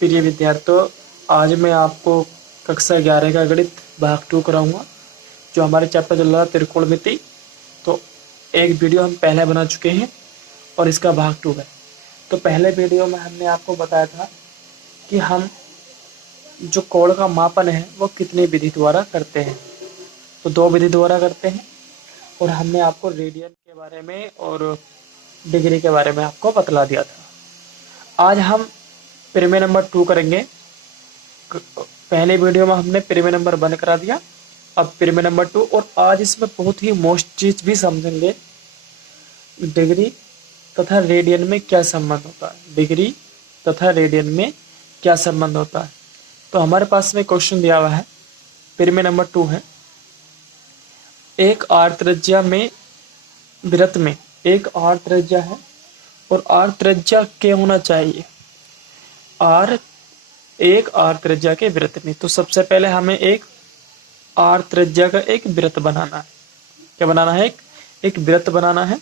प्रिय विद्यार्थियों, आज मैं आपको कक्षा 11 का गणित भाग 2 कराऊंगा। जो हमारे चैप्टर चल रहा है त्रिकोणमिति। तो एक वीडियो हम पहले बना चुके हैं और इसका भाग 2 है। तो पहले वीडियो में हमने आपको बताया था कि हम जो कोण का मापन है वो कितनी विधि द्वारा करते हैं। तो 2 विधि द्वारा करते हैं और हमने आपको रेडियन के बारे में और डिग्री के बारे में आपको बतला दिया था। आज हम परिमेय नंबर 2 करेंगे। पहले वीडियो में हमने परिमेय नंबर 1 करा दिया, अब परिमेय नंबर 2। और आज इसमें बहुत ही मोस्ट चीज भी समझेंगे, डिग्री तथा रेडियन में क्या संबंध होता है। डिग्री तथा रेडियन में क्या संबंध होता है। तो हमारे पास में क्वेश्चन दिया हुआ है, परिमेय नंबर 2 है। एक आर त्रिज्या में वृत्त में एक आर त्रिज्या है और आर त्रिज्या क्या होना चाहिए। एक आर त्रिज्या के वृत्त में। तो सबसे पहले हमें एक आर त्रिज्या का एक वृत्त बनाना है। क्या बनाना है? एक वृत्त बनाना है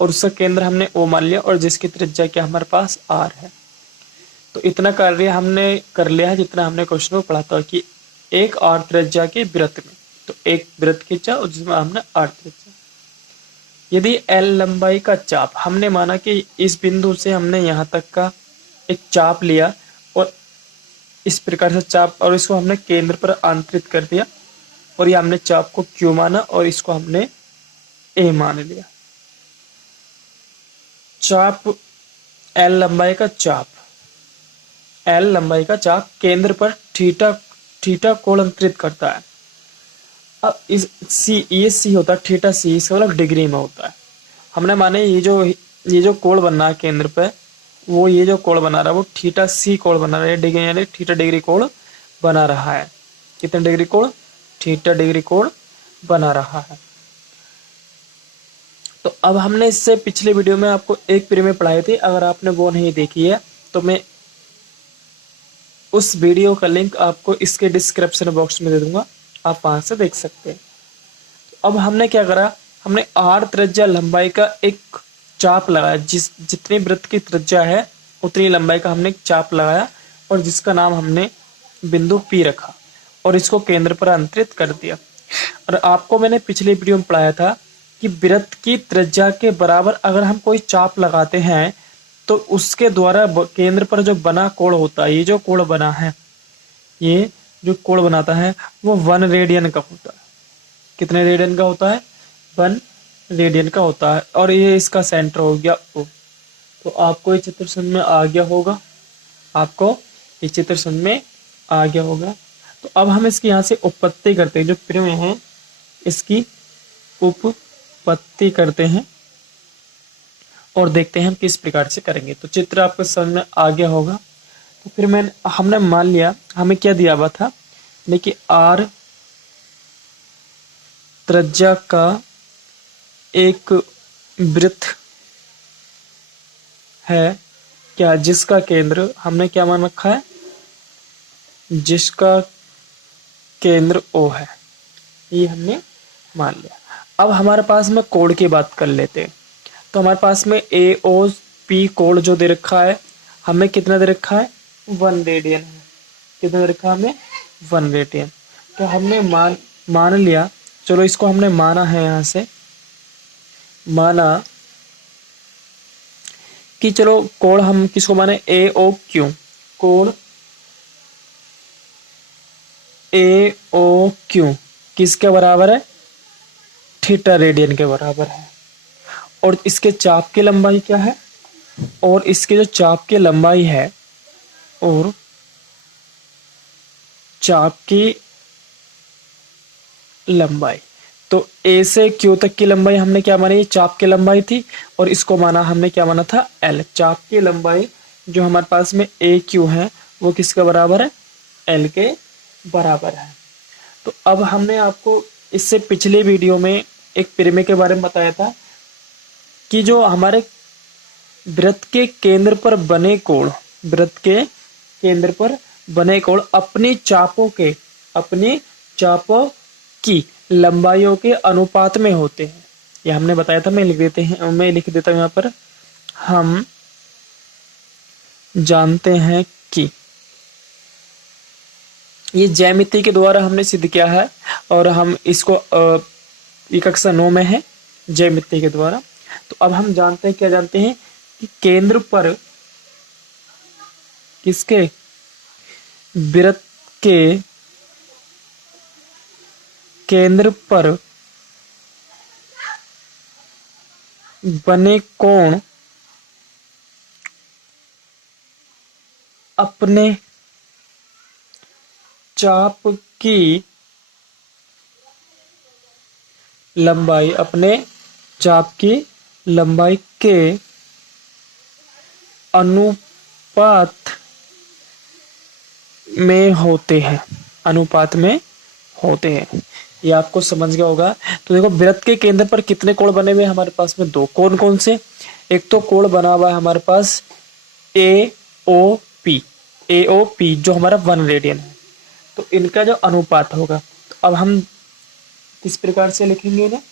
और उसका केंद्र हमने ओ मान लिया और जिसकी त्रिज्या क्या हमारे पास आर है। तो इतना कार्य हमने कर लिया है जितना हमने क्वेश्चन में पढ़ा था कि एक आर त्रिज्या के वृत्त में। तो एक वृत्त खींचा और जिसमें हमने आर त्रिज्या। यदि एल लंबाई का चाप, हमने माना कि इस बिंदु से हमने यहाँ तक का एक चाप लिया और इस प्रकार से चाप, और इसको हमने केंद्र पर आंतरित कर दिया और ये हमने चाप को क्यू माना और इसको हमने ए मान लिया। चाप एल लंबाई का चाप, एल लंबाई का चाप केंद्र पर थीटा कोण अंतरित करता है। अब इस सी, ये सी होता है थीटा सी, इसका मतलब डिग्री में होता है। हमने माने ये जो कोण बना है केंद्र पे, वो ये जो कोण बना रहा है वो थीटा सी कोण बना रहा है, डिग्री यानी थीटा डिग्री कोण बना रहा है। कितने डिग्री कोण? थीटा डिग्री कोण बना रहा है। तो अब हमने इससे पिछले वीडियो में आपको एक परिमेय पढ़ाई थी, अगर आपने वो नहीं देखी है तो मैं उस वीडियो का लिंक आपको इसके डिस्क्रिप्शन बॉक्स में दे दूंगा, आप वहां से देख सकते हैं। तो अब हमने क्या करा, हमने आर त्रिज्या लंबाई का एक चाप लगाया। जितनी वृत्त की त्रिज्या है उतनी लंबाई का हमने एक चाप लगाया और जिसका नाम हमने बिंदु P रखा और इसको केंद्र पर अंतरित कर दिया। और आपको मैंने पिछले वीडियो में पढ़ाया था कि वृत्त की त्रिज्या के बराबर अगर हम कोई चाप लगाते हैं तो उसके द्वारा केंद्र पर जो बना कोण होता है, ये जो कोण बना है, ये जो कोण बनाता है वो 1 रेडियन का होता है। कितने रेडियन का होता है? 1 रेडियन का होता है। और ये इसका सेंटर हो गया O। तो आपको ये चित्र समझ में आ गया होगा, आपको ये चित्र समझ में आ गया होगा। तो अब हम इसकी यहाँ से उत्पत्ति करते हैं, जो परिमेय है इसकी उत्पत्ति करते हैं और देखते हैं हम किस प्रकार से करेंगे। तो चित्र आपको समझ में आ गया होगा। तो फिर हमने मान लिया, हमें क्या दिया हुआ था, देखिए आर त्रिज्या का एक वृत्त है क्या, जिसका केंद्र हमने क्या मान रखा है, जिसका केंद्र O है, ये हमने मान लिया। अब हमारे पास में कोण की बात कर लेते हैं। तो हमारे पास में AOP कोण जो दे रखा है, हमें कितना दे रखा है? 1 रेडियन है। कितना दे रखा है हमें? 1 रेडियन। तो हमने मान लिया, चलो इसको हमने माना है, यहाँ से माना कि चलो कोण हम किसको माने? AOQ कोण AOQ किसके बराबर है? थीटा रेडियन के बराबर है। और इसके चाप की लंबाई क्या है? और इसके जो चाप की लंबाई है, और चाप की लंबाई, तो A से Q तक की लंबाई हमने क्या मानी? चाप की लंबाई थी। और इसको माना हमने क्या माना था? L। चाप की लंबाई जो हमारे पास में AQ है वो किसके बराबर है? L के बराबर है। तो अब हमने आपको इससे पिछले वीडियो में एक परिमेय के बारे में बताया था कि जो हमारे वृत्त के केंद्र पर बने कोण, वृत्त के केंद्र पर बने कोण अपनी चापों की लंबाइयों के अनुपात में होते हैं। ये हमने बताया था। मैं लिख देता हूं यहाँ पर, हम जानते हैं कि ये ज्यामिति के द्वारा हमने सिद्ध किया है और हम इसको ये कक्षा 9 में है ज्यामिति के द्वारा। तो अब हम जानते हैं, क्या जानते हैं कि केंद्र पर किसके, वृत्त के केंद्र पर बने कोण अपने चाप की लंबाई, अपने चाप की लंबाई के अनुपात में होते हैं, अनुपात में होते हैं। ये आपको समझ गया होगा। तो देखो वृत्त के केंद्र पर कितने कोण बने हुए हमारे पास में, दो। कौन कौन से, एक तो कोण बना हुआ है हमारे पास AOP, AOP जो हमारा 1 रेडियन है। तो इनका जो अनुपात होगा, तो अब हम किस प्रकार से लिखेंगे ना,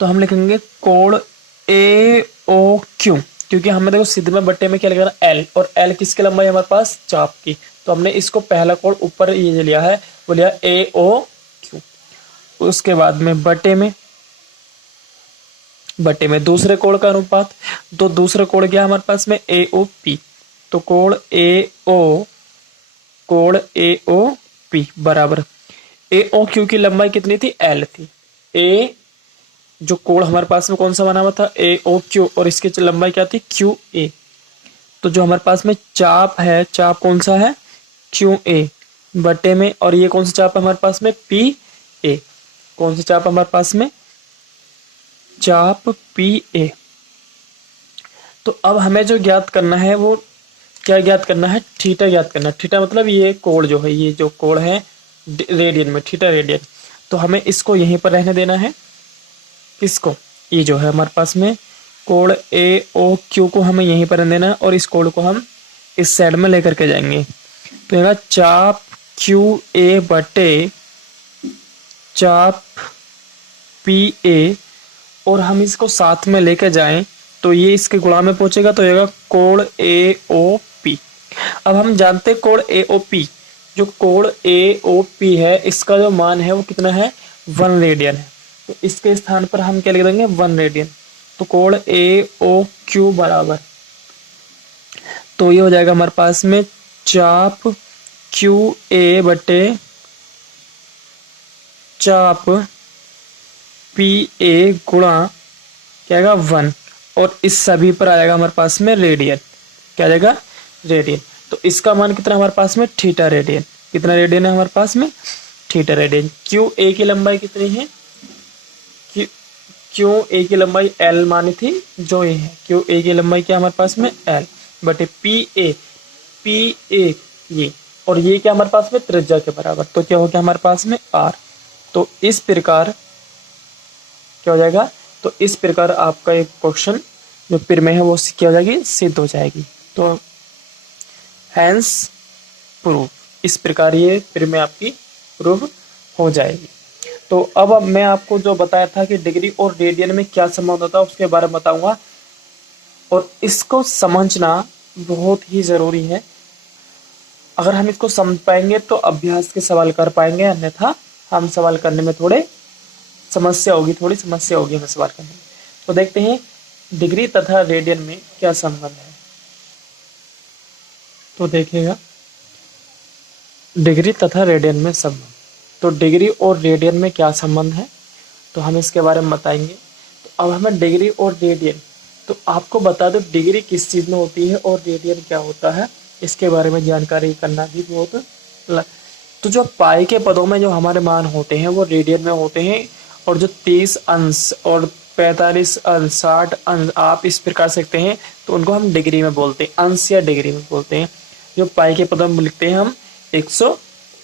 तो हम लिखेंगे कोण AOQ, क्योंकि हमें देखो सिद्ध में बट्टे में क्या लिखा है L, और L किसकी लंबाई हमारे पास, चाप की। तो हमने इसको पहला कोण ऊपर ये लिया है, वो लिया AOQ। उसके बाद में बट्टे में दूसरे कोण का अनुपात, तो दूसरा कोण क्या हमारे पास में AOP। तो कोण AOP बराबर AOQ की लंबाई कितनी थी, L थी। A जो कोण हमारे पास में कौन सा बना हुआ था, AOQ, और इसकी लंबाई क्या थी, QA। तो जो हमारे पास में चाप है, चाप कौन सा है, QA बटे में, और ये कौन सा चाप है हमारे पास में, PA। कौन सा चाप हमारे पास में, चाप PA। तो अब हमें जो ज्ञात करना है वो क्या ज्ञात करना है, थीटा ज्ञात करना है। थीटा मतलब ये कोण जो है, ये जो कोण है रेडियन में, थीटा रेडियन। तो हमें इसको यहीं पर रहने देना है, किसको, ये जो है हमारे पास में कोण AOQ को हमें यहीं पर रहने देना है, और इस कोण को हम इस साइड में लेकर के जाएंगे। तो यहाँ चाप QA बटे चाप PA, और हम इसको साथ में लेकर जाएं तो ये इसके गुणा में पहुंचेगा, तो ये कोण AOP। अब हम जानते हैं कोण AOP, जो कोण AOP है इसका जो मान है वो कितना है, 1 रेडियन है। तो इसके स्थान पर हम क्या लिख देंगे, 1 रेडियन। तो कोण AOQ बराबर, तो ये हो जाएगा हमारे पास में चाप QA बटे चाप PA गुणा क्या आएगा 1, और इस सभी पर आएगा हमारे पास में रेडियन, क्या आ जाएगा, रेडियन। तो इसका मान कितना हमारे पास में, थीटा रेडियन। कितना रेडियन है हमारे पास में, थीटा रेडियन। QA की लंबाई कितनी है, QA की लंबाई L मानी थी, जो ये है QA की लंबाई क्या हमारे पास में, L बटे PA ये, और ये क्या हमारे पास में, त्रिज्या के बराबर। तो क्या हो गया हमारे पास में R। तो इस प्रकार क्या हो जाएगा, तो इस प्रकार आपका एक क्वेश्चन जो प्रमेय है वो क्या हो जाएगी, सिद्ध हो जाएगी। तो हैंस प्रूफ, इस प्रकार ये प्रमेय आपकी प्रूफ हो जाएगी। तो अब मैं आपको जो बताया था कि डिग्री और रेडियन में क्या संबंध होता है उसके बारे में बताऊंगा, और इसको समझना बहुत ही जरूरी है। अगर हम इसको समझ पाएंगे तो अभ्यास के सवाल कर पाएंगे, अन्यथा हम सवाल करने में थोड़ी समस्या होगी हमें सवाल करने में। तो देखते हैं डिग्री तथा रेडियन में क्या संबंध है। तो देखिएगा डिग्री तथा रेडियन में संबंध, तो डिग्री और रेडियन में क्या संबंध है, तो हम इसके बारे में बताएंगे। तो अब हमें डिग्री और रेडियन, तो आपको बता दो डिग्री किस चीज़ में होती है और रेडियन क्या होता है, इसके बारे में जानकारी करना भी बहुत तो जो पाई के पदों में जो हमारे मान होते हैं वो रेडियन में होते हैं, और जो 30 अंश और 45 अंश 60 अंश आप इस प्रकार से लिखते हैं तो उनको हम डिग्री में बोलते हैं, अंश या डिग्री में बोलते हैं। जो पाई के पदों में लिखते हैं हम 100,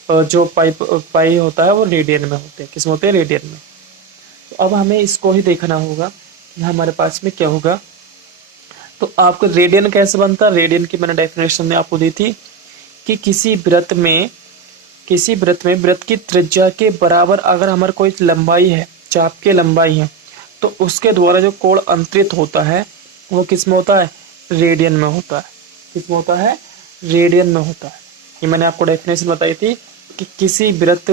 जो पाई होता है वो रेडियन में होते हैं, किसमें होते हैं, रेडियन में। तो अब हमें इसको ही देखना होगा कि हमारे पास में क्या होगा। तो आपको रेडियन कैसे बनता है, रेडियन की मैंने डेफिनेशन में आपको दी थी कि किसी वृत्त में वृत्त की त्रिज्या के बराबर अगर हमारे कोई लंबाई है, चाप की लंबाई है, तो उसके द्वारा जो कोण अंतरित होता है वो किस में होता है, रेडियन में होता है। किस में होता है, रेडियन में होता है। ये मैंने आपको डेफिनेशन बताई थी कि किसी वृत्त,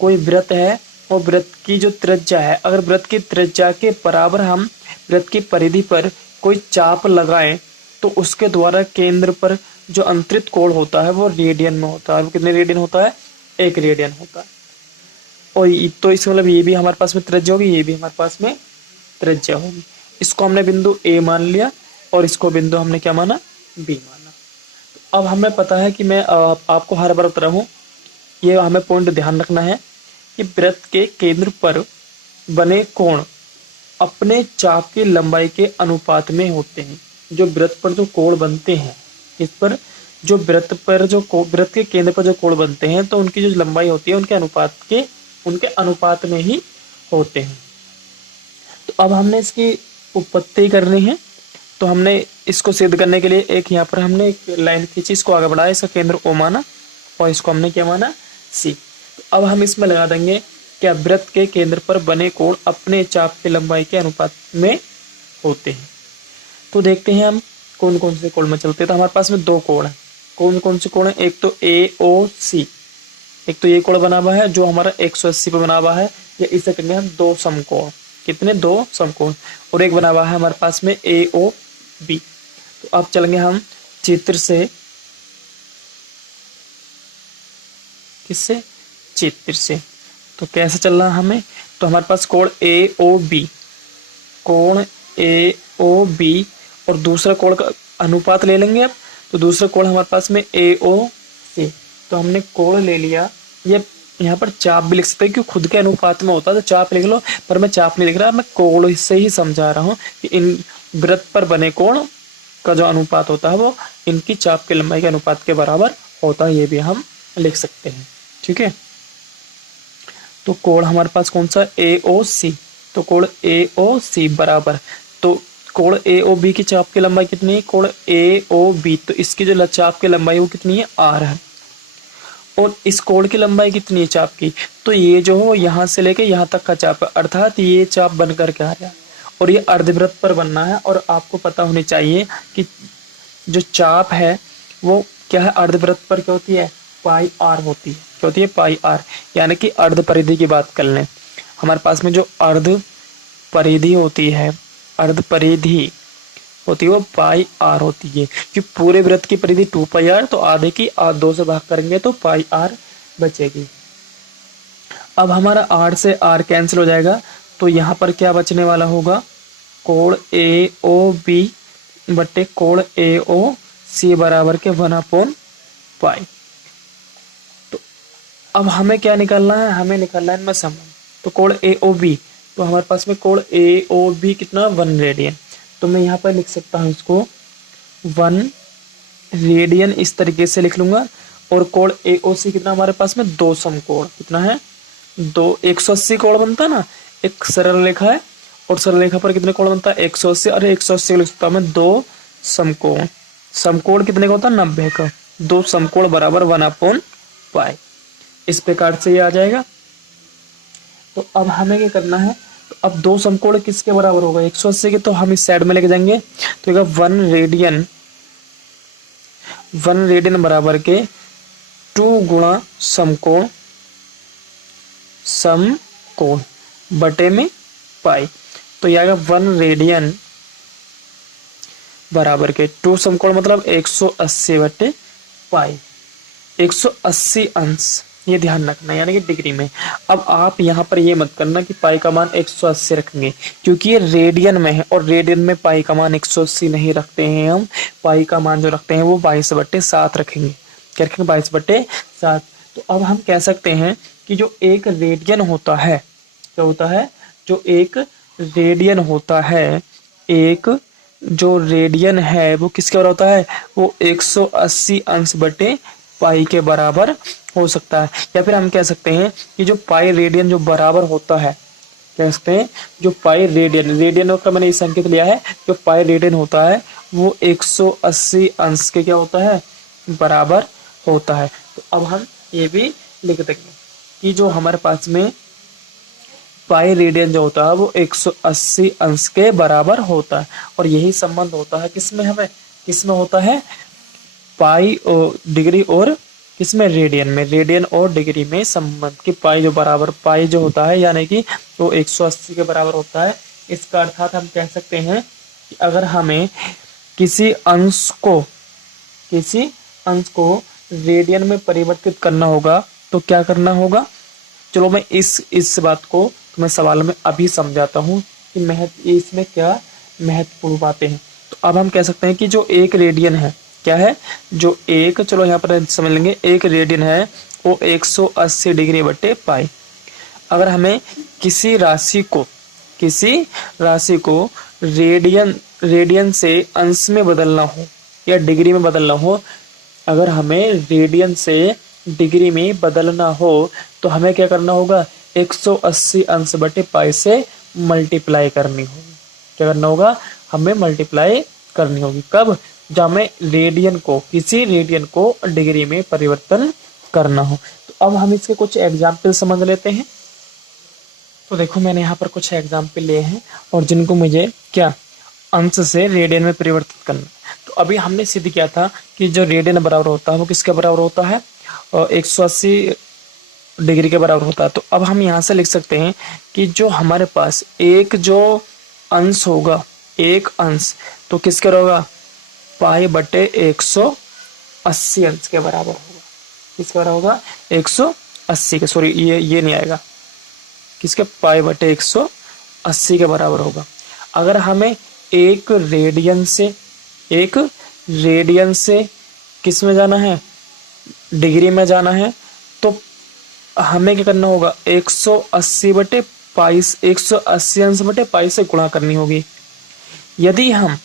कोई वृत्त है और वृत्त की जो त्रिज्या है, अगर वृत्त की त्रिज्या के बराबर हम वृत्त की परिधि पर कोई चाप लगाएं तो उसके द्वारा केंद्र पर जो अंतरित कोण होता है वो रेडियन में होता है। वो कितने रेडियन होता है? 1 रेडियन होता है। और तो इस मतलब ये भी हमारे पास में त्रिज्या होगी, ये भी हमारे पास में त्रिज्या होगी। इसको हमने बिंदु ए मान लिया और इसको बिंदु हमने क्या माना? बी माना। अब हमें पता है कि मैं आपको हर बार बता रहा हूँ, ये हमें पॉइंट ध्यान रखना है कि वृत्त के केंद्र पर बने कोण अपने चाप की लंबाई के अनुपात में होते हैं। जो वृत्त पर जो कोण बनते हैं, इस पर जो वृत्त पर जो वृत्त के केंद्र पर जो कोण बनते हैं तो उनकी जो लंबाई होती है उनके अनुपात में ही होते हैं। तो अब हमने इसकी उत्पत्ति करनी है, तो हमने इसको सिद्ध करने के लिए एक यहाँ पर हमने एक लाइन खींची, इसको आगे बढ़ाया, इसका केंद्र O माना और इसको हमने क्या माना? C। तो अब हम इसमें लगा देंगे क्या वृत्त के केंद्र पर बने कोण अपने चाप की लंबाई के अनुपात में होते हैं। तो देखते हैं हम कौन कौन से कोण में चलते हैं। तो हमारे पास में 2 कोण है। कौन कौन से कोण है? एक तो AOC, एक तो ये कोण बना हुआ है जो हमारा 180 पे बना हुआ है, या इसे कहेंगे हम 2 समकोण। कितने? 2 समकोण। और एक बना हुआ है हमारे पास में AOB। तो अब चलेंगे हम चित्र से, किससे? चित्र से। तो कैसे चलना है हमें? तो हमारे पास कोण AOB, कोण AOB और दूसरा कोण का अनुपात ले लेंगे। अब तो दूसरा कोण हमारे पास में AOC। तो हमने कोण ले लिया, ये यहाँ पर चाप भी लिख सकते हैं क्योंकि खुद के अनुपात में होता है, तो चाप लिख लो, पर मैं चाप नहीं लिख रहा, मैं कोण से ही समझा रहा हूँ कि इन वृत्त पर बने कोण का जो अनुपात होता है वो इनकी चाप की लंबाई के अनुपात के बराबर होता है। ये भी हम लिख सकते हैं, ठीक है। तो कोण हमारे पास कौन सा? AOC। तो कोण AOC बराबर, तो कोण AOB की चाप की लंबाई कितनी है? कोण AOB, तो इसकी जो चाप की लंबाई वो कितनी है? R है। और इस कोण की लंबाई कितनी है चाप की? तो ये जो हो यहाँ से लेके यहाँ तक का चाप है, अर्थात ये चाप बनकर के आ रहा है और ये अर्धवृत्त पर बनना है। और आपको पता होनी चाहिए कि जो चाप है वो क्या है? अर्धवृत्त पर क्या होती है? पाई आर होती है। क्या होती है? पाई आर। यानी कि अर्ध परिधि की बात कर लें, हमारे पास में जो अर्ध परिधि होती है, अर्ध परिधि होती है वो पाई आर होती है। कि पूरे वृत्त की परिधि 2 पाई आर, तो आधे की 2 से भाग करेंगे तो पाई आर बचेगी। अब हमारा R से R कैंसिल हो जाएगा, तो यहाँ पर क्या बचने वाला होगा? कोण AOB बटे कोण AOC बराबर के 1/पाई। तो अब हमें क्या निकालना है? हमें निकालना है इनमें संबंध। तो कोण AOB, तो हमारे पास में कोण AOB कितना? 1 रेडियन। तो मैं यहाँ पर लिख सकता हूँ इसको 1 रेडियन, इस तरीके से लिख लूंगा। और कोण AOC कितना हमारे पास में? 2 समकोण। कितना है? 2। 180 कोण बनता है ना, एक सरल रेखा है और सरल रेखा पर कितने कोण बनता है? 180। अरे 180 लिख सकता हूँ मैं 2 समकोण। समकोण कितने का होता है? 90 का। 2 समकोण बराबर 1/पाई। इस प्रकार से ये आ जाएगा। तो अब हमें क्या करना है? तो अब 2 समकोण किसके बराबर होगा? 180 के। तो हम इस साइड में लेके जाएंगे, तो 1 रेडियन बराबर के 2 गुणा समकोण बटे में पाई। तो यह आएगा 1 रेडियन बराबर के 2 समकोण मतलब 180 बटे पाई। 180 अंश, ये ध्यान रखना, यानी कि डिग्री में। अब आप यहाँ पर ये मत करना कि पाई का मान 180 रखेंगे, क्योंकि ये रेडियन में है और रेडियन में पाई का मान 180 नहीं रखते हैं हम। पाई का मान जो रखते हैं वो 22/7 रखेंगे। क्या रखेंगे? 22/7। तो अब हम कह सकते हैं कि जो एक रेडियन होता है, क्या होता है? जो एक रेडियन होता है, एक जो रेडियन है वो किसके बराबर होता है? वो 180 अंश बटे पाई के बराबर हो सकता है। या फिर हम कह सकते हैं कि जो पाई रेडियन जो बराबर होता है, कह सकते हैं जो पाई रेडियन का मैंने ये संकेत लिया है, जो पाई रेडियन होता है वो 180 अंश के क्या होता है? बराबर होता है। तो अब हम ये भी लिख देंगे कि जो हमारे पास में पाई रेडियन जो होता है वो 180 अंश के बराबर होता है। और यही संबंध होता है किसमें? हमें किसमें होता है? पाई और डिग्री और किसमें, रेडियन में। रेडियन और डिग्री में संबंध की पाई जो बराबर, पाई जो होता है यानी कि वो 180 के बराबर होता है। इसका अर्थात हम कह सकते हैं कि अगर हमें किसी अंश को किसी अंश को रेडियन में परिवर्तित करना होगा तो क्या करना होगा। चलो मैं इस बात को तुम्हें सवाल में अभी समझाता हूँ कि इसमें क्या महत्वपूर्ण बातें हैं। तो अब हम कह सकते हैं कि जो एक रेडियन है, क्या है, जो एक, चलो यहाँ पर समझ लेंगे, एक रेडियन है वो 180 डिग्री बटे पाई। अगर हमें किसी राशि को रेडियन से अंश में बदलना हो या डिग्री में बदलना हो, अगर हमें रेडियन से डिग्री में बदलना हो तो हमें क्या करना होगा, 180 अंश बटे पाई से मल्टीप्लाई करनी होगी। क्या करना होगा, हमें मल्टीप्लाई करनी होगी। कब, जब हमें किसी रेडियन को डिग्री में परिवर्तन करना हो। तो अब हम इसके कुछ एग्जाम्पल समझ लेते हैं। तो देखो मैंने यहाँ पर कुछ एग्जाम्पल लिए हैं और जिनको मुझे क्या, अंश से रेडियन में परिवर्तित करना। तो अभी हमने सिद्ध किया था कि जो रेडियन बराबर होता है वो किसके बराबर होता है, 180 डिग्री के बराबर होता है। तो अब हम यहाँ से लिख सकते हैं कि जो हमारे पास एक जो अंश होगा, एक अंश तो किसके होगा, पाई बटे 180 अंश के बराबर होगा। किसके बराबर होगा, 180 के, सॉरी ये नहीं आएगा, किसके, पाई बटे 180 के बराबर होगा। अगर हमें एक रेडियन से किस में जाना है, डिग्री में जाना है, तो हमें क्या करना होगा, 180 बटे पाई, 180 अंश बटे पाई से गुणा करनी होगी। यदि हम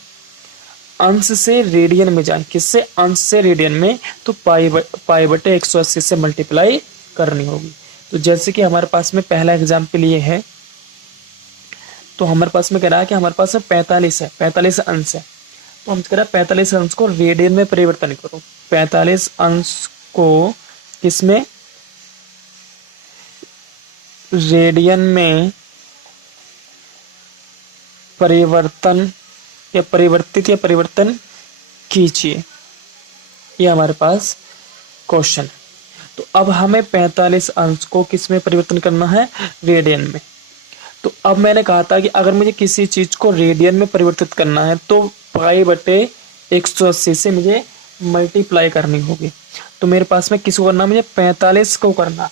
अंश से रेडियन में जाएं, किससे, अंश से रेडियन में, तो पाई बटे 180 से मल्टीप्लाई करनी होगी। तो जैसे कि हमारे पास में पहला एग्जाम्पल ये है, तो हमारे पास में कह रहा है कि हमारे पास में 45 अंश है। तो हम कह रहे हैं 45 अंश को रेडियन में परिवर्तन करो। 45 अंश को किसमें, रेडियन में परिवर्तन कीजिए। ये हमारे पास क्वेश्चन है। तो अब हमें 45 अंश को किस में परिवर्तन करना है, रेडियन में। तो अब मैंने कहा था कि अगर मुझे किसी चीज को रेडियन में परिवर्तित करना है तो पाई बटे 180 से मुझे मल्टीप्लाई करनी होगी। तो मेरे पास में किसको करना है, मुझे 45 को करना,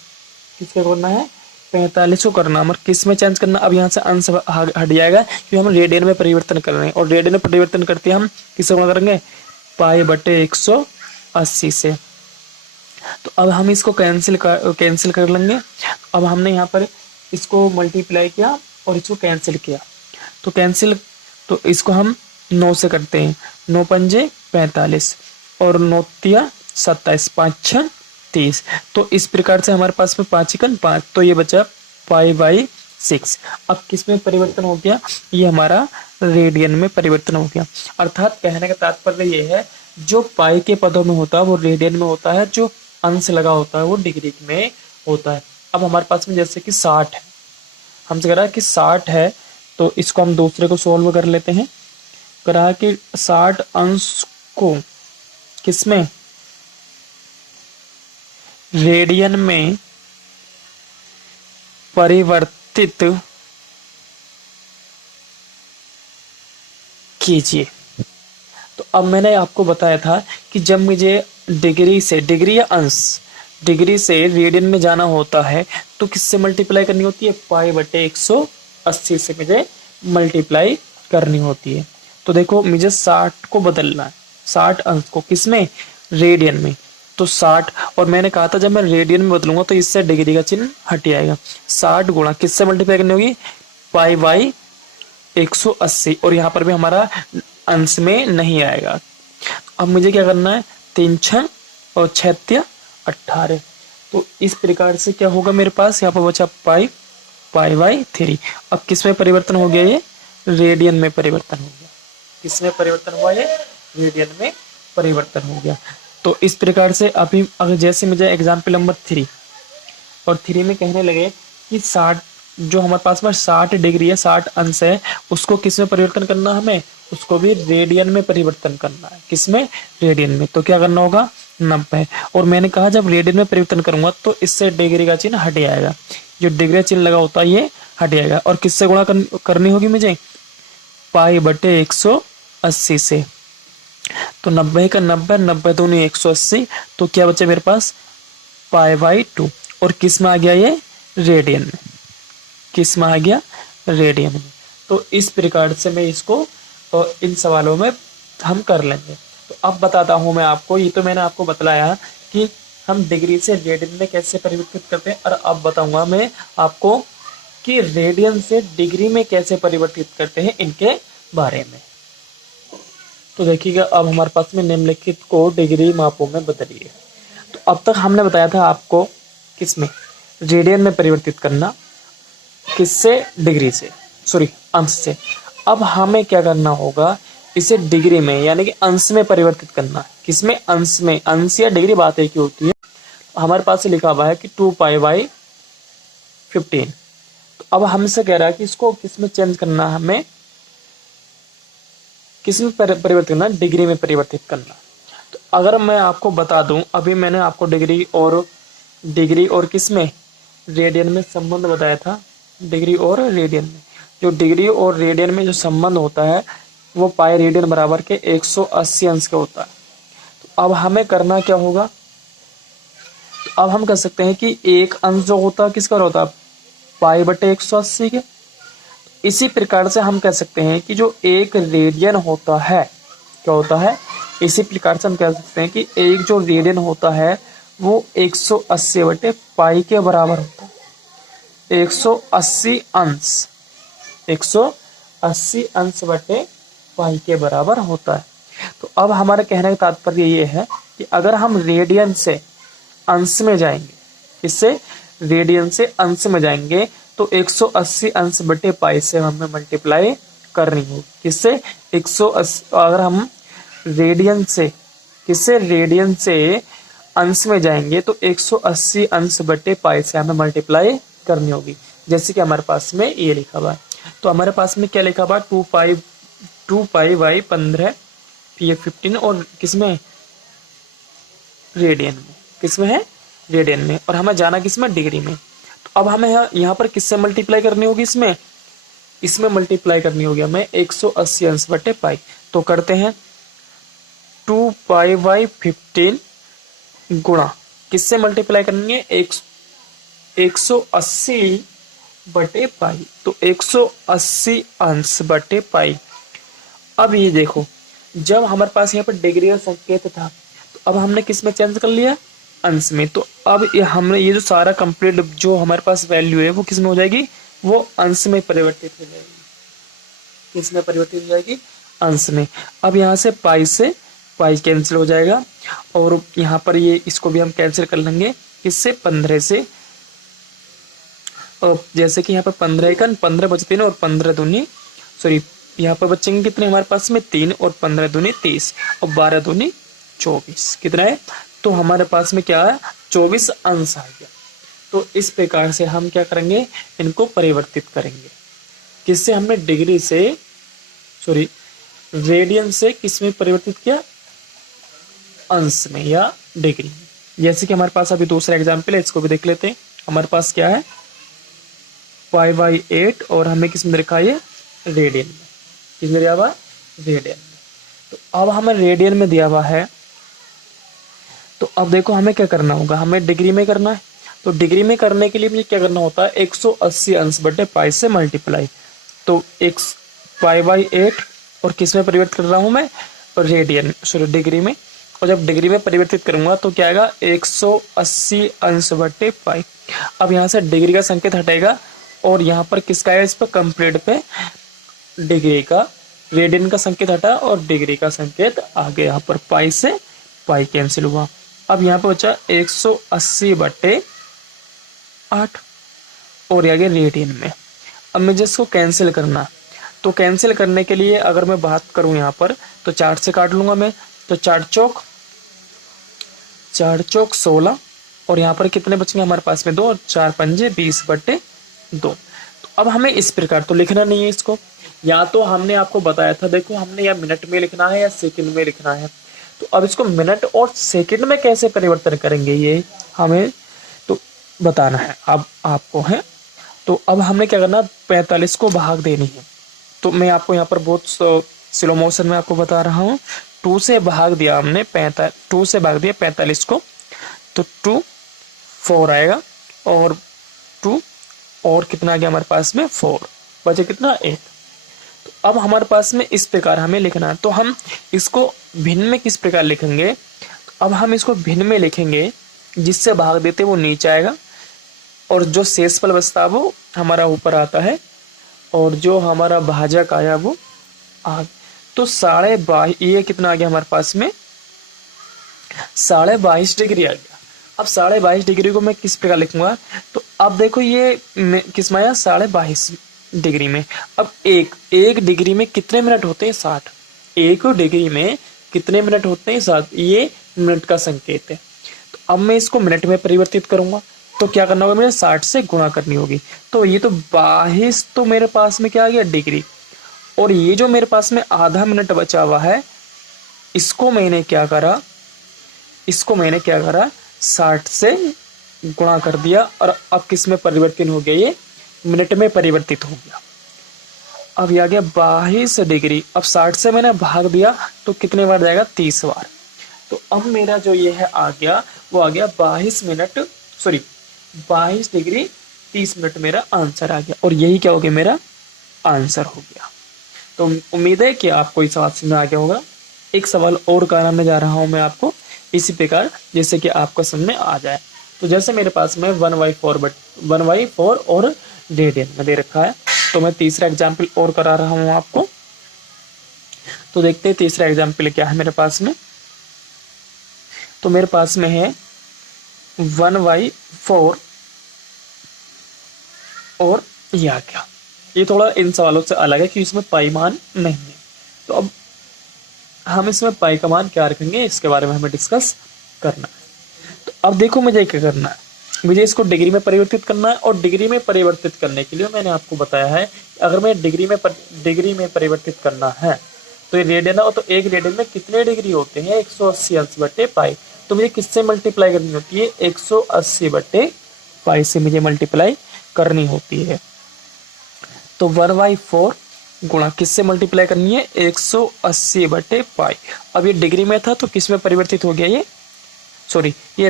किसको करना है, 45 को करना, और किस में चेंज करना, अब यहाँ से अंश हट जाएगा क्योंकि हम रेडियन में परिवर्तन कर रहे हैं, और रेडियन में परिवर्तन करते हम किससे गुणा करेंगे, पाई बटे 180 से। तो अब हम इसको कैंसिल कर लेंगे। अब हमने यहाँ पर इसको मल्टीप्लाई किया और इसको कैंसिल किया, तो इसको हम 9 से करते हैं, 9 पंजे 45 और 9 तिया 27, 5 6 30। तो इस प्रकार से हमारे पास में 5 एकन 5, तो ये बचा पाई बाई 6। अब किस में परिवर्तन हो गया, ये हमारा रेडियन में परिवर्तन हो गया। अर्थात कहने का तात्पर्य ये है, जो पाई के पदों में होता है वो रेडियन में होता है, जो अंश लगा होता है वो डिग्री में होता है। अब हमारे पास में जैसे कि 60 है, हमसे कह रहा है कि 60 है, तो इसको हम दूसरे को सोल्व कर लेते हैं। कह रहा है कि 60 अंश को किसमें, रेडियन में परिवर्तित कीजिए। तो अब मैंने आपको बताया था कि जब मुझे डिग्री से रेडियन में जाना होता है तो किससे मल्टीप्लाई करनी होती है, पाई बटे 180 से मुझे मल्टीप्लाई करनी होती है। तो देखो मुझे 60 को बदलना है, 60 अंश को किसमें, रेडियन में। तो 60, और मैंने कहा था जब मैं रेडियन में बदलूंगा तो इससे डिग्री का चिन्ह हट जाएगा। 60 गुणा किससे मल्टीप्लाई करनी होगी, पाई बाई 180, और यहाँ पर भी हमारा अंश में नहीं आएगा। अब मुझे क्या करना है, 3 6 और 6 18। तो इस प्रकार से क्या होगा, मेरे पास यहाँ पर बचा पाई बाई 3। अब किस में परिवर्तन हो गया, ये रेडियन में परिवर्तन हो गया। किस में परिवर्तन हुआ, ये रेडियन में परिवर्तन हो गया। तो इस प्रकार से अभी अगर जैसे मुझे एग्जाम्पल नंबर 3 और 3 में कहने लगे कि 60, जो हमारे पास में 60 डिग्री है, 60 अंश है, उसको किस में परिवर्तन करना, हमें उसको भी रेडियन में परिवर्तन करना है। किस में, रेडियन में। तो क्या करना होगा, 90। और मैंने कहा जब रेडियन में परिवर्तन करूंगा तो इससे डिग्री का चिन्ह हट जाएगा, जो डिग्री का चिन्ह लगा होता है ये हट जाएगा। और किससे गुणा करनी होगी मुझे, पाई बटे 180 से। तो 90 का 90, 90 दूनी 180, तो क्या बचे मेरे पास, पाई बाई 2। और किस में आ गया ये, रेडियन में। किस में आ गया, रेडियन में। तो इस प्रकार से मैं इसको इन सवालों में हम कर लेंगे। तो अब बताता हूं मैं आपको, ये तो मैंने आपको बतलाया कि हम डिग्री से रेडियन में कैसे परिवर्तित करते हैं, और अब बताऊंगा मैं आपको कि रेडियन से डिग्री में कैसे परिवर्तित करते हैं, इनके बारे में। तो देखिएगा, अब हमारे पास में निम्नलिखित को डिग्री मापों में बदलिए। तो अब तक हमने बताया था आपको किसमें, रेडियन में परिवर्तित करना, किससे, डिग्री से, सॉरी अंश से। अब हमें क्या करना होगा, इसे डिग्री में यानी कि अंश में परिवर्तित करना। किसमें, अंश में। अंश या डिग्री बात एक ही होती है। हमारे पास से लिखा हुआ है कि 2π/15। तो अब हमसे कह रहा है कि इसको किसमें चेंज करना, हमें किसमें परिवर्तित करना, डिग्री में परिवर्तित करना। तो अगर मैं आपको बता दूं, अभी मैंने आपको डिग्री और किसमें, रेडियन में संबंध बताया था। डिग्री और रेडियन में, जो डिग्री और रेडियन में जो संबंध होता है वो पाई रेडियन बराबर के 180 अंश का होता है। तो अब हमें करना क्या होगा, तो अब हम कर सकते हैं कि एक अंश जो होता है किसका होता है, पाई बटे 180 के। इसी प्रकार से हम कह सकते हैं कि जो एक रेडियन होता है, क्या होता है, इसी प्रकार से हम कह सकते हैं कि एक जो रेडियन होता है वो 180 बटे पाई के बराबर होता है। 180 अंश, 180 अंश बटे पाई के बराबर होता है। तो अब हमारे कहने का तात्पर्य ये है कि अगर हम रेडियन से अंश में जाएंगे, इससे रेडियन से अंश में जाएंगे, तो 180 अंश बटे पाई से हमें मल्टीप्लाई करनी होगी। किससे, 180। अगर हम रेडियन से, किससे, रेडियन से अंश में जाएंगे तो 180 अंश बटे पाई से हमें मल्टीप्लाई करनी होगी। जैसे कि हमारे पास में ये लिखा हुआ है, तो हमारे पास में क्या लिखा हुआ है, 2π/15, ये 15, और किसमें, रेडियन में। किसमें है, रेडियन में। और हमें जाना किसमें, डिग्री में। तो अब हमें यहाँ पर किससे मल्टीप्लाई करनी होगी, इसमें मल्टीप्लाई करनी होगी हमें 180 अंश बटे पाई। तो करते हैं 2π/15 गुणा, किससे मल्टीप्लाई करनी है, 180 बटे पाई। तो 180 अंश बटे पाई। अब ये देखो, जब हमारे पास यहाँ पर डिग्री का संकेत था, तो अब हमने किस में चेंज कर लिया, अंश में। तो अब हमने ये जो सारा कंप्लीट जो हमारे पास वैल्यू है वो किस में हो जाएगी, वो अंश में परिवर्तित हो जाएगी। किस में परिवर्तित हो जाएगी, अंश में। अब यहाँ से पाई कैंसिल हो जाएगा, और यहाँ पर ये इसको भी हम कैंसिल कर लेंगे, किससे, 15 से। और जैसे कि यहाँ पर 15 का 15 बचते हैं, और 15 दूनी, सॉरी यहाँ पर बचेंगे कितने हमारे पास में, 3, और 15 दूनी 30, और 12 दूनी 24, कितना है, तो हमारे पास में क्या है, 24 अंश आ गया। तो इस प्रकार से हम क्या करेंगे, इनको परिवर्तित करेंगे। किससे, हमने डिग्री से, सॉरी रेडियन से किस में परिवर्तित किया, अंश में या डिग्री में। जैसे कि हमारे पास अभी दूसरा एग्जाम्पल है, इसको भी देख लेते हैं। हमारे पास क्या है, π/8, और हमें किस में लिखा है, रेडियन में। किसमें दिया हुआ, रेडियन में। तो अब हमें रेडियन में दिया हुआ है, तो अब देखो हमें क्या करना होगा, हमें डिग्री में करना है। तो डिग्री में करने के लिए मुझे क्या करना होता है, 180 अंश बटे पाई से मल्टीप्लाई। तो एक π/8, और किस में परिवर्तित कर रहा हूं मैं, रेडियन, सॉरी डिग्री में। और जब डिग्री में परिवर्तित करूंगा तो क्या आएगा, 180 अंश बटे पाई। अब यहाँ से डिग्री का संकेत हटेगा, और यहाँ पर किसका है, इस पर कंप्लीट पे डिग्री का, रेडियन का संकेत हटा और डिग्री का संकेत आ गया। यहाँ पर पाई से पाई कैंसिल हुआ। अब यहाँ पे बचा 180 बटे 8, और ये आ गया रेडियन में। अब मुझे इसको कैंसिल करना, तो कैंसिल करने के लिए अगर मैं बात करूं यहाँ पर, तो 4 से काट लूंगा मैं। तो 4 चौक 16, और यहाँ पर कितने बचेंगे हमारे पास में, 2, और 4 पंजे 20 बटे 2। तो अब हमें इस प्रकार तो लिखना नहीं है इसको, या तो हमने आपको बताया था, देखो हमने या मिनट में लिखना है या सेकंड में लिखना है। तो अब इसको मिनट और सेकंड में कैसे परिवर्तन करेंगे ये हमें तो बताना है अब आपको है। तो अब हमने क्या करना, 45 को भाग देनी है। तो मैं आपको यहाँ पर बहुत स्लो मोशन में आपको बता रहा हूँ। 2 से भाग दिया हमने 2 से भाग दिया 45 को, तो 2 4 आएगा, और 2 और कितना आ गया हमारे पास में 4, बचे कितना 8। तो अब हमारे पास में इस प्रकार हमें लिखना है। तो हम इसको भिन्न में किस प्रकार लिखेंगे, तो अब हम इसको भिन्न में लिखेंगे, जिससे भाग देते वो नीचे आएगा और जो शेषफल बचता है वो हमारा ऊपर आता है, और जो हमारा भाजक आया वो तो 22.5, ये कितना आ गया हमारे पास में 22.5 डिग्री आ गया। अब 22.5 डिग्री को मैं किस प्रकार लिखूंगा, तो अब देखो ये किस में आया 22.5 डिग्री में। अब एक डिग्री में कितने मिनट होते हैं 60, एक डिग्री में कितने मिनट होते हैं 60, ये मिनट का संकेत है। तो अब मैं इसको मिनट में परिवर्तित करूंगा, तो क्या करना होगा, मुझे 60 से गुणा करनी होगी। तो ये तो 22 तो मेरे पास में क्या आ गया डिग्री, और ये जो मेरे पास में आधा मिनट बचा हुआ है, इसको मैंने क्या करा, 60 से गुणा कर दिया, और अब किस में परिवर्तन हो गया, ये मिनट में परिवर्तित हो गया। अब ये आ गया 22 डिग्री। अब 60 से मैंने भाग दिया तो कितने बार जाएगा, 30 बार। तो अब मेरा जो ये है आ गया, वो आ गया 22 डिग्री 30 मिनट मेरा आंसर आ गया, और यही क्या हो गया, मेरा आंसर हो गया। तो उम्मीद है कि आपको इस सवाल समझ में आ गया होगा। एक सवाल और कराने जा रहा हूं मैं आपको इसी प्रकार, जैसे कि आपको समझ में आ जाए। तो जैसे मेरे पास में 1/4 और रेडियन में दे रखा है, तो मैं तीसरा एग्जाम्पल और करा रहा हूं आपको। तो देखते हैं तीसरा एग्जाम्पल क्या है मेरे पास में। तो मेरे पास में है 1/4 और यह आ गया। ये थोड़ा इन सवालों से अलग है कि इसमें पाई मान नहीं है। तो अब हम इसमें पाई का मान क्या रखेंगे, इसके बारे में हमें डिस्कस करना है। तो अब देखो मुझे क्या करना है, मुझे इसको डिग्री में परिवर्तित करना है, और डिग्री में परिवर्तित करने के लिए मैंने आपको बताया है अगर मैं डिग्री में परिवर्तित करना है तो ये रेडियन है, तो एक रेडियन में कितने डिग्री होते हैं, 180 अंश बटे पाई। तो मुझे किससे मल्टीप्लाई करनी होती है, 180 बटे पाई से मुझे मल्टीप्लाई करनी होती है। तो 1/4 गुणा किससे मल्टीप्लाई करनी है, 180 बटे पाई। अब ये डिग्री में था तो किस में परिवर्तित हो गया, ये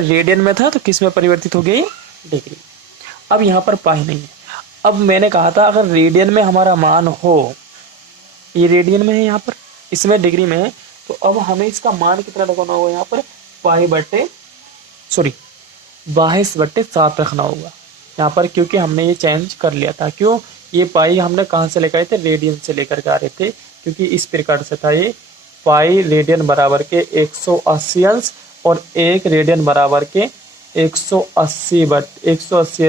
रेडियन में था तो किस में परिवर्तित हो गया, ये डिग्री। अब यहाँ पर पाई नहीं है। अब मैंने कहा था अगर रेडियन में हमारा मान हो, ये रेडियन में है यहाँ पर, इसमें डिग्री में है, तो अब हमें इसका मान कितना लगाना होगा, यहाँ पर 22/7 रखना होगा यहाँ पर, क्योंकि हमने ये चेंज कर लिया था। क्यों, ये पाई हमने कहाँ से लेकर आए थे, रेडियन से लेकर के आ रहे थे, क्योंकि इस प्रकार से था ये पाई रेडियन बराबर के 180 अंश और 1 रेडियन बराबर के 180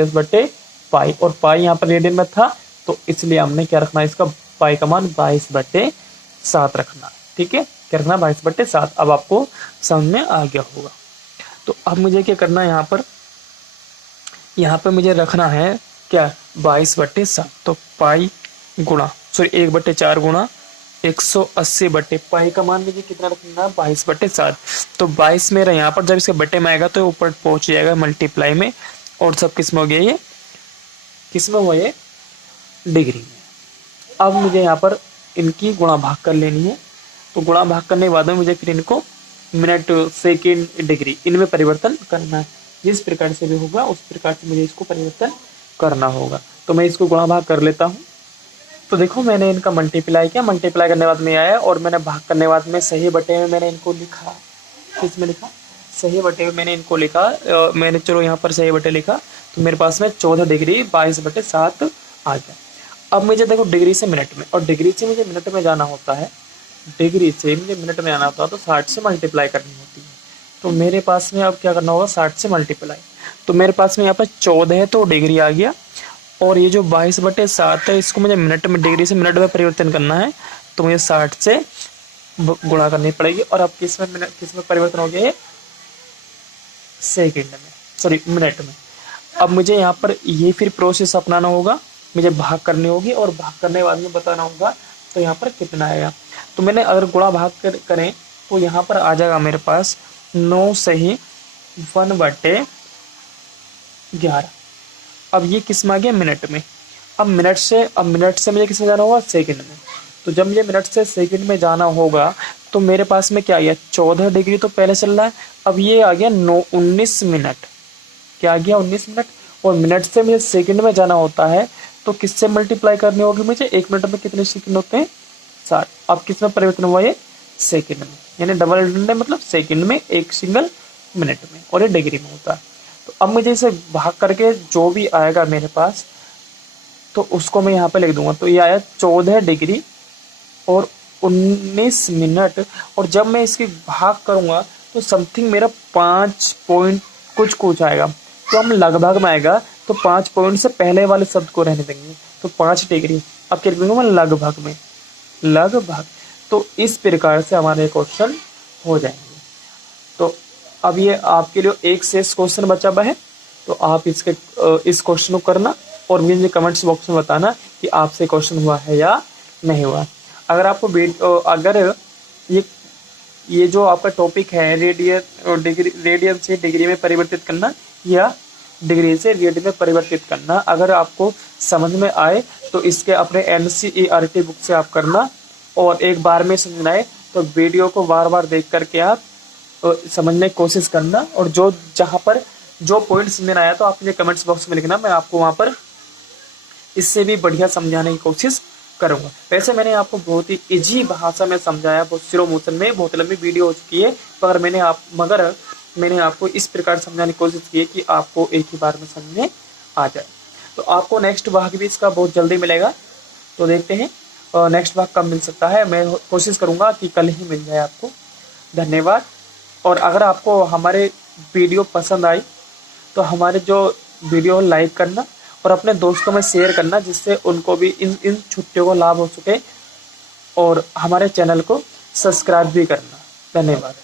बटे पाई, और पाई यहाँ पर रेडियन में था, तो इसलिए हमने क्या रखना है, इसका पाई का मान 22/7 रखना। ठीक है, क्या रखना, 22/7। अब आपको समझ में आ गया होगा। तो अब मुझे क्या करना है, यहाँ पर मुझे रखना है क्या, 22/7। तो पाई गुणा 1/4 गुणा 180 बटे पाई का मान मुझे कितना रखना है, 22/7। तो 22 मेरा यहाँ पर जब इसके बटे में आएगा तो ऊपर पहुंच जाएगा मल्टीप्लाई में, और सब किस में हो गया, ये किस में हुआ, ये डिग्री में। अब मुझे यहाँ पर इनकी गुणा भाग कर लेनी है। तो गुणा भाग करने के बाद में मुझे फिर इनको मिनट, सेकेंड, डिग्री इनमें परिवर्तन करना है। जिस प्रकार से भी होगा उस प्रकार से मुझे इसको परिवर्तन करना होगा। तो मैं इसको गुणा भाग कर लेता हूँ। तो देखो मैंने इनका मल्टीप्लाई किया, मल्टीप्लाई करने बाद में आया, और मैंने भाग करने बाद में सही बटे में मैंने इनको लिखा। किस में लिखा, सही बटे में मैंने इनको लिखा। मैंने चलो यहाँ पर सही बटे लिखा, तो मेरे पास में 14 डिग्री 22/7 आ गया। अब मुझे देखो डिग्री से मिनट में, और डिग्री से मुझे मिनट में जाना होता है, डिग्री से मुझे मिनट में आना होता है, तो 60 से मल्टीप्लाई करनी होती है। तो मेरे पास में अब क्या करना होगा, 60 से मल्टीप्लाई। तो मेरे पास में यहाँ पर 14 है तो डिग्री आ गया, और ये जो 22/7 है इसको मुझे मिनट में, डिग्री से मिनट में परिवर्तन करना है, तो मुझे 60 से गुणा करनी पड़ेगी। और अब किस में परिवर्तन हो गया, ये सेकंड में, मिनट में। अब मुझे यहाँ पर ये फिर प्रोसेस अपनाना होगा, मुझे भाग करनी होगी, और भाग करने के बाद में बताना होगा तो यहाँ पर कितना आएगा। तो मैंने अगर गुणा भाग करें तो यहाँ पर आ जाएगा मेरे पास 9 सही 1/11। अब ये किस में आ गया, मिनट में। अब मिनट से मुझे किस में जाना होगा, सेकंड में। तो जब मुझे मिनट से सेकंड में जाना होगा तो मेरे पास में क्या आ गया, 14 डिग्री तो पहले चल रहा है। अब ये आ गया 19 मिनट। क्या आ गया, 19 मिनट। और मिनट से मुझे सेकंड में जाना होता है तो किससे मल्टीप्लाई करनी होगी मुझे, 1 मिनट में कितने सेकंड होते हैं, 60। अब किस में परिवर्तन हुआ, ये सेकंड में, यानी डबल डिविडेंड मतलब सेकंड में, एक सिंगल मिनट में, और ये डिग्री में होता है। तो अब मुझे इसे भाग करके जो भी आएगा मेरे पास तो उसको मैं यहाँ पे लिख दूंगा। तो ये आया 14 डिग्री और 19 मिनट। और जब मैं इसकी भाग करूंगा तो समथिंग मेरा 5 पॉइंट कुछ आएगा। तो हम लगभग में आएगा तो 5 पॉइंट से पहले वाले शब्द को रहने देंगे, तो 5 डिग्री। अब क्या लिखूंगा मैं, लगभग में, लगभग। तो इस प्रकार से हमारे क्वेश्चन हो जाएंगे। तो अब ये आपके लिए एक शेष क्वेश्चन बचा हुआ है, तो आप इस क्वेश्चन को करना और मुझे कमेंट्स बॉक्स में बताना कि आपसे क्वेश्चन हुआ है या नहीं हुआ। अगर आपको अगर ये जो आपका टॉपिक है रेडियन से डिग्री में परिवर्तित करना या डिग्री से रेडियन में परिवर्तित करना, अगर आपको समझ में आए तो इसके अपने NCERT बुक से आप करना, और एक बार में समझ में आए तो वीडियो को बार बार देख करके आप समझने की कोशिश करना। और जहाँ पर जो पॉइंट समझ में आया तो आप मुझे कमेंट्स बॉक्स में लिखना, मैं आपको वहाँ पर इससे भी बढ़िया समझाने की कोशिश करूंगा। वैसे मैंने आपको बहुत ही इजी भाषा में समझाया, बहुत स्लो मोशन में, बहुत लंबी वीडियो हो चुकी है, मगर मैंने आपको इस प्रकार समझाने की कोशिश की है कि आपको एक ही बार में समझ में आ जाए। तो आपको नेक्स्ट भाग भी इसका बहुत जल्दी मिलेगा, तो देखते हैं नेक्स्ट भाग कब मिल सकता है। मैं कोशिश करूंगा कि कल ही मिल जाए आपको। धन्यवाद। और अगर आपको हमारे वीडियो पसंद आई तो हमारे जो वीडियो लाइक करना और अपने दोस्तों में शेयर करना, जिससे उनको भी इन छुट्टियों को लाभ हो सके, और हमारे चैनल को सब्सक्राइब भी करना। धन्यवाद।